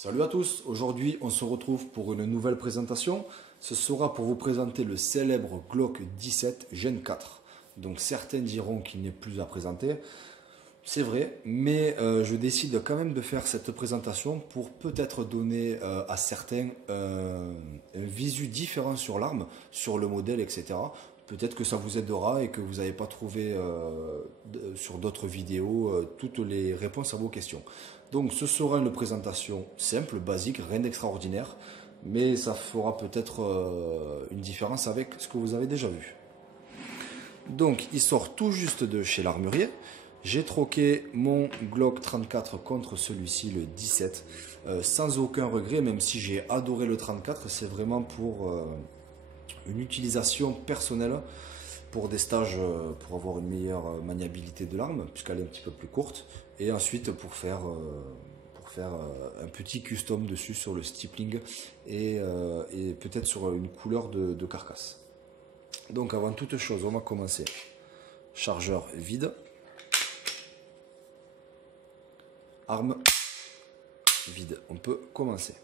Salut à tous, aujourd'hui on se retrouve pour une nouvelle présentation. Ce sera pour vous présenter le célèbre Glock 17 Gen 4. Donc certains diront qu'il n'est plus à présenter, c'est vrai, mais je décide quand même de faire cette présentation pour peut-être donner à certains un visu différent sur l'arme, sur le modèle, etc. Peut-être que ça vous aidera et que vous n'avez pas trouvé sur d'autres vidéos toutes les réponses à vos questions. Donc ce sera une présentation simple, basique, rien d'extraordinaire, mais ça fera peut-être une différence avec ce que vous avez déjà vu. Donc il sort tout juste de chez l'armurier. J'ai troqué mon Glock 34 contre celui-ci, le 17, sans aucun regret, même si j'ai adoré le 34, c'est vraiment pour une utilisation personnelle, pour des stages, pour avoir une meilleure maniabilité de l'arme, puisqu'elle est un petit peu plus courte, et ensuite pour faire un petit custom dessus sur le stippling et peut-être sur une couleur de carcasse. Donc avant toute chose, on va commencer. Chargeur vide. Arme vide. On peut commencer.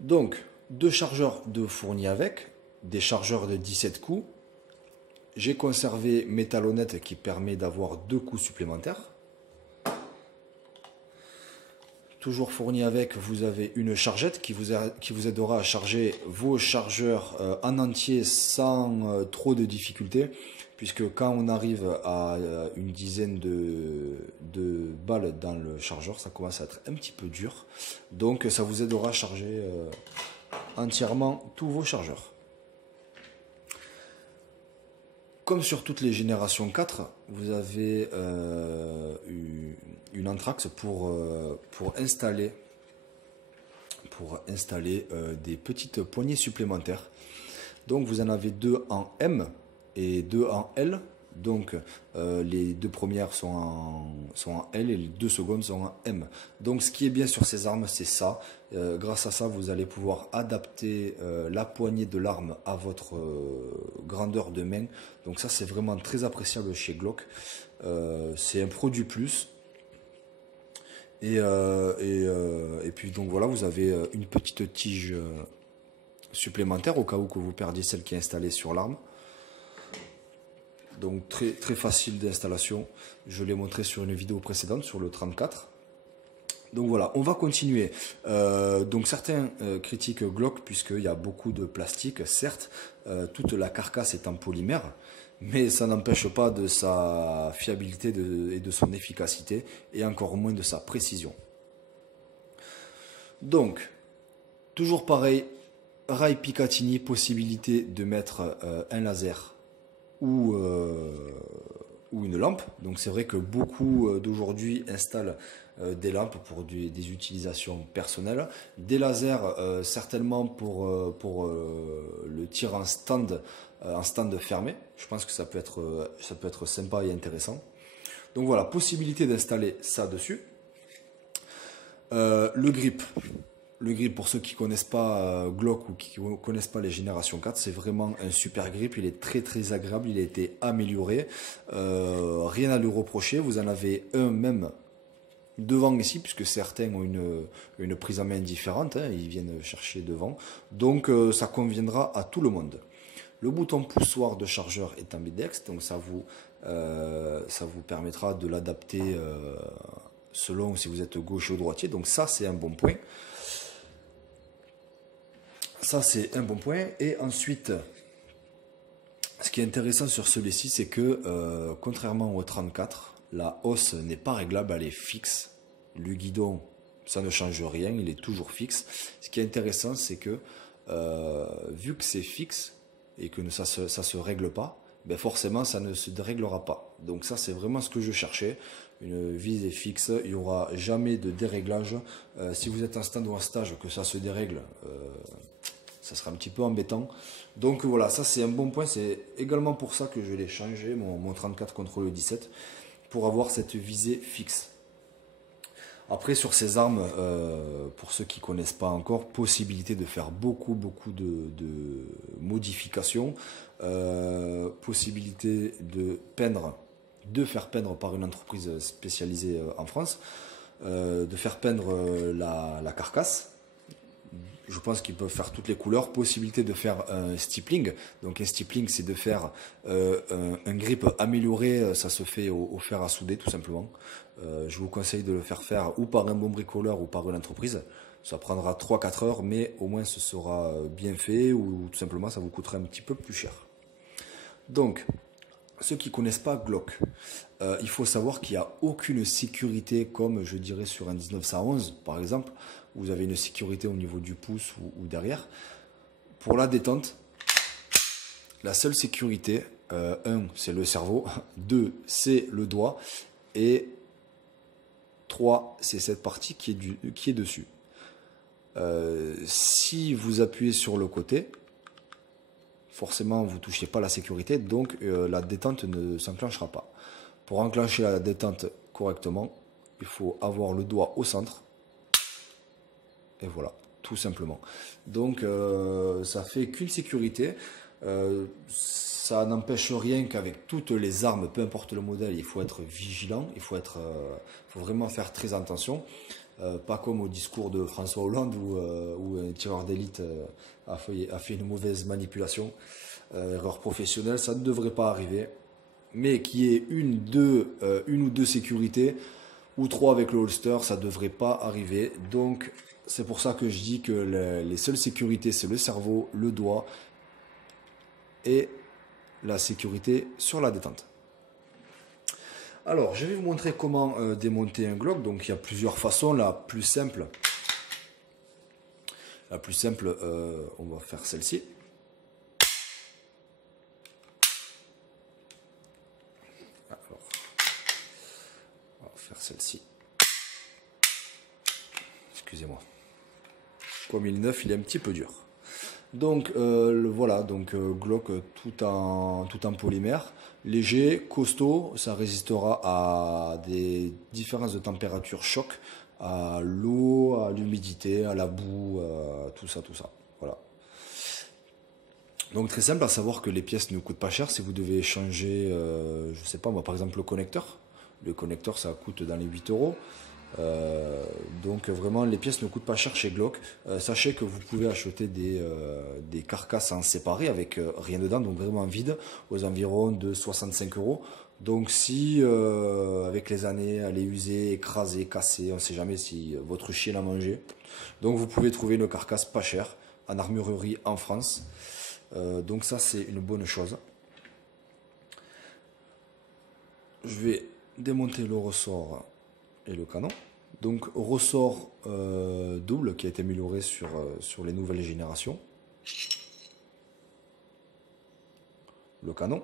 Donc, deux chargeurs de fournis avec, des chargeurs de 17 coups. J'ai conservé mes talonnettes qui permet d'avoir 2 coups supplémentaires. Toujours fourni avec, vous avez une chargette qui vous aidera à charger vos chargeurs en entier sans trop de difficultés, puisque quand on arrive à une dizaine de balles dans le chargeur, ça commence à être un petit peu dur. Donc ça vous aidera à charger entièrement tous vos chargeurs. Comme sur toutes les générations 4, vous avez une Anthrax pour installer des petites poignées supplémentaires. Donc vous en avez deux en M et deux en L. Donc les deux premières sont en L et les deux secondes sont en M. Donc ce qui est bien sur ces armes, c'est ça. Grâce à ça, vous allez pouvoir adapter la poignée de l'arme à votre grandeur de main. Donc ça, c'est vraiment très appréciable chez Glock. C'est un produit plus. Et puis donc voilà, vous avez une petite tige supplémentaire au cas où que vous perdiez celle qui est installée sur l'arme. Donc très, très facile d'installation. Je l'ai montré sur une vidéo précédente sur le 34. Donc voilà, on va continuer. Donc certains critiquent Glock puisqu'il y a beaucoup de plastique, certes, toute la carcasse est en polymère, mais ça n'empêche pas de sa fiabilité et de son efficacité, et encore moins de sa précision. Donc, toujours pareil, rail Picatinny, possibilité de mettre un laser ou une lampe. Donc c'est vrai que beaucoup d'aujourd'hui installent des lampes pour des utilisations personnelles, des lasers certainement pour le tir en stand fermé. Je pense que ça peut être sympa et intéressant. Donc voilà, possibilité d'installer ça dessus. Le grip. Le grip, pour ceux qui ne connaissent pas Glock ou qui ne connaissent pas les générations 4, c'est vraiment un super grip. Il est très très agréable, il a été amélioré. Rien à lui reprocher. Vous en avez un même devant ici, puisque certains ont une prise en main différente. Hein, ils viennent chercher devant. Donc ça conviendra à tout le monde. Le bouton poussoir de chargeur est ambidex, donc ça vous permettra de l'adapter selon si vous êtes gaucher ou droitier. Donc ça, c'est un bon point. Ça, c'est un bon point. Et ensuite, ce qui est intéressant sur celui-ci, c'est que contrairement au 34, la hausse n'est pas réglable, elle est fixe. Le guidon, ça ne change rien, il est toujours fixe. Ce qui est intéressant, c'est que vu que c'est fixe et que ça se règle pas, ben forcément, ça ne se déréglera pas. Donc ça, c'est vraiment ce que je cherchais. Une visée fixe, il n'y aura jamais de déréglage. Si vous êtes en stand ou en stage, que ça se dérègle, ça sera un petit peu embêtant. Donc voilà, ça c'est un bon point. C'est également pour ça que je l'ai changé, mon 34 contre le 17, pour avoir cette visée fixe. Après, sur ces armes, pour ceux qui ne connaissent pas encore, possibilité de faire beaucoup de modifications, possibilité de faire peindre par une entreprise spécialisée en France. de faire peindre la carcasse. Je pense qu'ils peuvent faire toutes les couleurs. Possibilité de faire un stippling. Donc un stippling, c'est de faire un grip amélioré. Ça se fait au fer à souder, tout simplement. Je vous conseille de le faire ou par un bon bricoleur ou par une entreprise. Ça prendra 3-4 heures, mais au moins ce sera bien fait ou tout simplement ça vous coûtera un petit peu plus cher. Donc, ceux qui ne connaissent pas Glock, il faut savoir qu'il n'y a aucune sécurité comme je dirais sur un 1911 par exemple. Vous avez une sécurité au niveau du pouce ou derrière. Pour la détente, la seule sécurité, 1, c'est le cerveau, 2, c'est le doigt, et 3, c'est cette partie qui est dessus. Si vous appuyez sur le côté, forcément vous ne touchez pas la sécurité, donc la détente ne s'enclenchera pas. Pour enclencher la détente correctement, il faut avoir le doigt au centre. Et voilà, tout simplement. Donc, ça fait qu'une sécurité. Ça n'empêche rien qu'avec toutes les armes, peu importe le modèle, il faut être vigilant. Il faut vraiment faire très attention. Pas comme au discours de François Hollande où un tireur d'élite a fait une mauvaise manipulation. Erreur professionnelle, ça ne devrait pas arriver. Mais qu'il y ait une ou deux sécurités, ou 3 avec le holster, ça ne devrait pas arriver. Donc, c'est pour ça que je dis que les seules sécurités, c'est le cerveau, le doigt et la sécurité sur la détente. Alors, je vais vous montrer comment démonter un Glock. Donc, il y a plusieurs façons. La plus simple, on va faire celle-ci. Alors, on va faire celle-ci. Excusez-moi. Comme il est neuf, il est un petit peu dur. Donc voilà, donc Glock tout en polymère, léger, costaud, ça résistera à des différences de température choc, à l'eau, à l'humidité, à la boue, tout ça. Voilà. Donc très simple, à savoir que les pièces ne coûtent pas cher. Si vous devez changer, je sais pas moi, par exemple le connecteur ça coûte dans les 8 euros. Donc vraiment les pièces ne coûtent pas cher chez Glock. Sachez que vous pouvez acheter des carcasses en séparé avec rien dedans, donc vraiment vide, aux environs de 65 euros. Donc si avec les années elle est usée, écrasée, cassée, on ne sait jamais si votre chien l'a mangé, donc vous pouvez trouver une carcasse pas chère en armurerie en France. Donc ça c'est une bonne chose. Je vais démonter le ressort et le canon. Donc ressort double qui a été amélioré sur les nouvelles générations. Le canon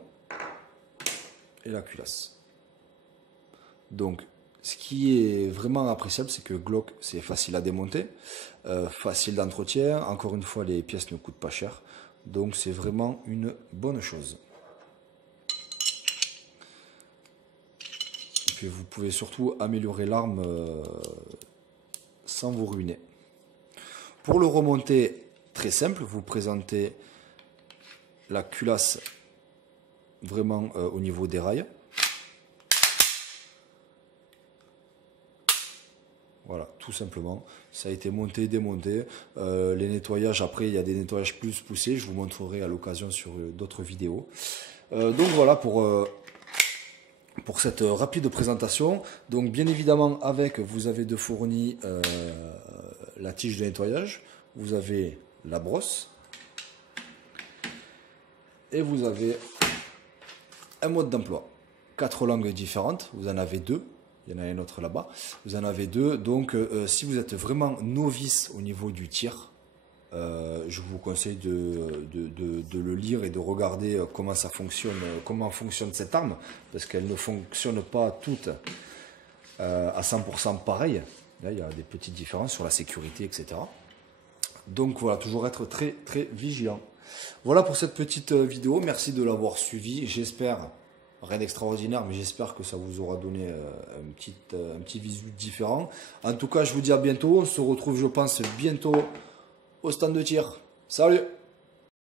et la culasse. Donc ce qui est vraiment appréciable, c'est que Glock c'est facile à démonter, facile d'entretien. Encore une fois, les pièces ne coûtent pas cher. Donc c'est vraiment une bonne chose. Puis vous pouvez surtout améliorer l'arme sans vous ruiner. Pour le remonter, très simple, vous présentez la culasse vraiment au niveau des rails. Voilà, tout simplement. Ça a été monté, démonté. Les nettoyages, après, il y a des nettoyages plus poussés. Je vous montrerai à l'occasion sur d'autres vidéos. Donc voilà pour cette rapide présentation. Donc bien évidemment vous avez de fourni la tige de nettoyage, vous avez la brosse et vous avez un mode d'emploi. 4 langues différentes, vous en avez 2, il y en a une autre là-bas, vous en avez 2. Donc si vous êtes vraiment novice au niveau du tir, je vous conseille de le lire et de regarder comment fonctionne cette arme, parce qu'elle ne fonctionne pas toutes à 100% pareil. Là, il y a des petites différences sur la sécurité, etc. Donc voilà, toujours être très très vigilant. Voilà pour cette petite vidéo, merci de l'avoir suivi. J'espère, rien d'extraordinaire, mais j'espère que ça vous aura donné un petit visu différent. En tout cas, je vous dis à bientôt. On se retrouve, je pense, bientôt au stand de tir. Salut!